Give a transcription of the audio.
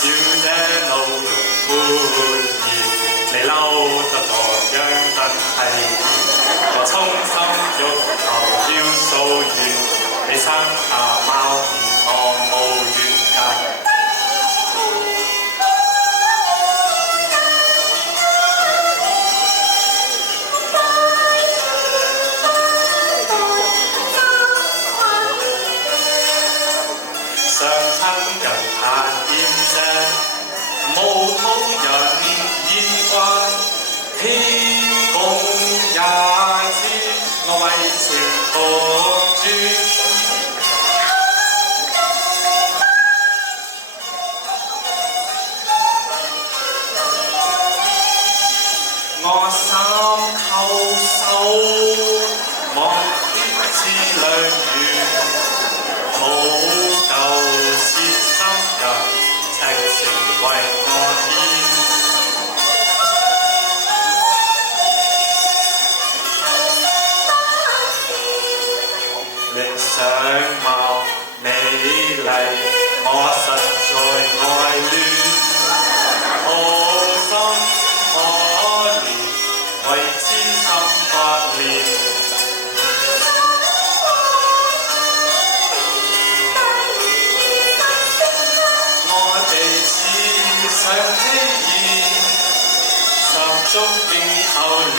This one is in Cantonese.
小姐老容滿意，你嬲得我樣真係熱，我衷心欲求要數完，你生下貓兒我無緣隔。上親人下見證，無通人煙關，天公也知我為情獨專。我心叩首，望天之良緣。好舊切心人，赤情為我牽。你相貌美麗，我實在愛戀。好心可憐，為痴心發戀。上希燕，十足應扣連。